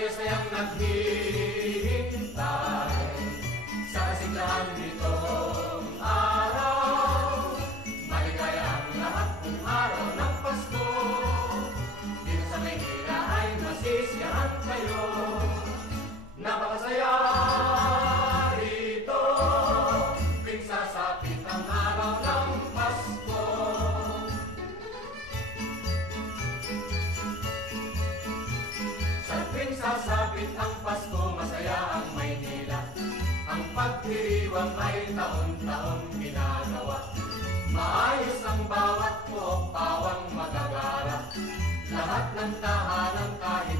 masayang naghihintay sa kasiglahan nitong araw. Maligaya ang lahat kung araw ng Pasko. Dito sa Maynila ay masisiyahan kayo. Napakasaya rito, tuwing sasapit ang araw ng Pasko. Sa tuwing sasapit ang Pasko, masaya ang Maynila. Ang pagdiriwang ay taon-taon ginagawa. Maayos ang bawat buhok pawang magagala. Lahat ng tahanan kahit